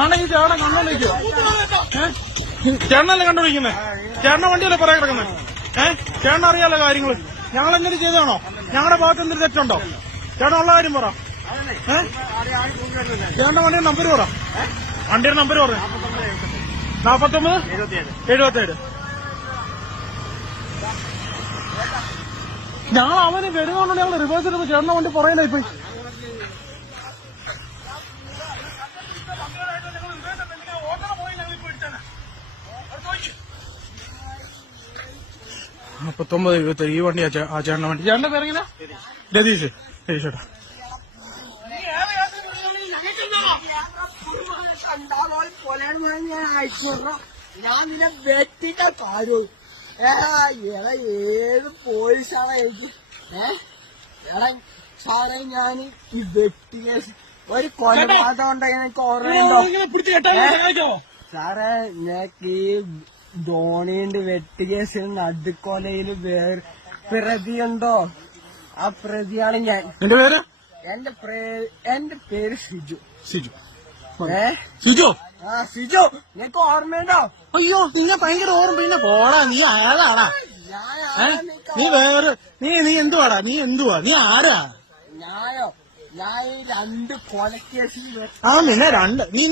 ആണെ ഈ ചേട്ടനെ കണ്ടോണ്ടിരിക്കോ? ചേട്ടനല്ലേ കണ്ടോണ്ടിരിക്കുന്നേ? ചേട്ടനെ വണ്ടിയല്ലേ പറയാൻ കിടക്കുന്നത്? ചേട്ടൻ അറിയാലോ കാര്യങ്ങള്. ഞങ്ങൾ എന്തെങ്കിലും ചെയ്തതാണോ? ഞങ്ങളുടെ ഭാഗത്ത് എന്തെങ്കിലും തെറ്റുണ്ടോ? ചേട്ടൻ ഉള്ള കാര്യം പറ. ചേട്ടന്റെ വണ്ടിയുടെ നമ്പർ പറ. വണ്ടിയുടെ നമ്പർ പറ. 4977. ഞങ്ങൾ അവന് വരുന്നോണ്ട് ഞങ്ങൾ റിവേഴ്സ് എടുത്ത് ചേട്ടന്റെ വണ്ടി പുറയിലായി പോയി. $49.77 ഈ വണ്ടി ആ ചേട്ടന്റെ വണ്ടി. ചേട്ടന്റെ പേരെങ്ങനെ? രതീഷ്. ചേട്ടാ ഞാൻ നിന്നെ വെട്ടിട്ട കാര്യം ഏത് പോലീസാണ് എനിക്ക് എടാ സാറേ ഞാൻ ഈ വെട്ടി കേസ് ഒരു കൊലപാതകം ഉണ്ടെങ്കിൽ എനിക്ക് ഓർമ്മയുണ്ടോ സാറേ? ഞങ്ങൾക്ക് ഈ ധോണിന്റെ വെട്ടി കേസിൽ നടുക്കൊലയില് വേറെ പ്രതിയുണ്ടോ? ആ പ്രതിയാണ് ഞാൻ. എന്റെ പേര്? എന്റെ പേര് സിജു. സിജു? സിജു നിനക്ക് ഓർമ്മയുണ്ടോ? അയ്യോ നിന്നെ ഭയങ്കര ഓർമ്മ. പിന്നെ പോടാ, നീ ആരാടാ? നീ വേറെ നീ എന്തുവാടാ? നീ ആരാ? ഞാനോ? ഞാൻ 2 കൊലക്കേസിൽ പിന്നെ 2 നീ